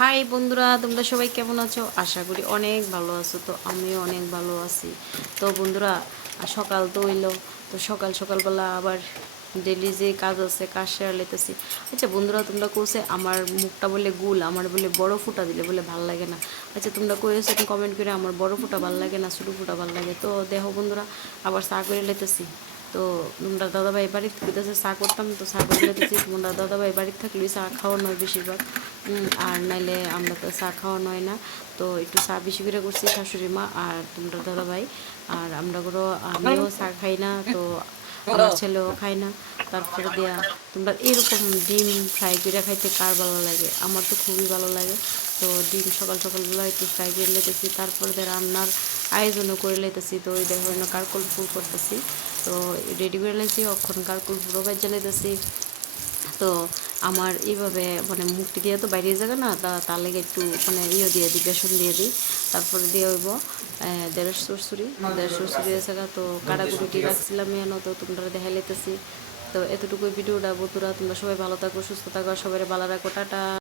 High বন্ধুরা, তোমরা সবাই কেমন আছো? আশা করি অনেক ভালো আছো। তো আমিও অনেক ভালো আছি। তো বন্ধুরা, সকাল তো হইলো। তো সকাল সকালবেলা আবার ডেলি যে কাজ আছে কাজ সেরে লেতেছি। আচ্ছা বন্ধুরা, তোমরা কইছে আমার মুখটা বলে গুল, আমার বলে বড় ফুটা দিলে বলে ভাল লাগে না। আচ্ছা তোমরা কইছো কমেন্ট করে আমার বড় ফুটা ভাল লাগে না ছোটো ফুটা ভাল লাগে। তো দেখো বন্ধুরা, আবার চা করে লেতেছি। তো তোমরা দাদাভাই বাড়িতে কইতেছে চা করতাম, তো চা করে লেতেছি। তোমরা দাদাভাই বাড়িতে থাকলেই চা খাওয়ানো হয় বেশিরভাগ। আর নাইলে আমরা তো চা খাওয়ানো হয় না। তো একটু চা বেশি করে করছি শাশুড়ি মা আর তোমরা দাদাভাই। আর আমরা করে আমিও চা খাই না, তো আমার ছেলেও খায় না। তারপরে দিয়া তোমরা এরকম ডিম ফ্রাই করে খাইতে কার ভালো লাগে? আমার তো খুবই ভালো লাগে। তো ডিম সকাল সকালবেলা একটু ফ্রাই করে লেতেছি, তারপরে দিয়ে রান্নার আয়োজনও করে লেতেছি। তো ওই দেখো কারকল ফুল করতেছি। তো রেডি করে লেছি, অক্ষণ কারকল ফুলও বাজে লেতেছি। তো আমার এইভাবে মানে মুখটি দিয়ে তো বাইরে যাবে না, তার লেগে একটু মানে দিয়ে দিই, বেসন দিয়ে দিই। তারপরে দিয়ে হইব দেড় সুরসুরি আছে। তো কাটাকুটি রাখছিলাম এন, তো তোমরা দেখা লেতেছি। তো এতটুকুই ভিডিওটা বন্ধুরা, তোমরা সবাই ভালো থাকো, সুস্থ থাকো, সবাই ভালো রাখো, টাটা।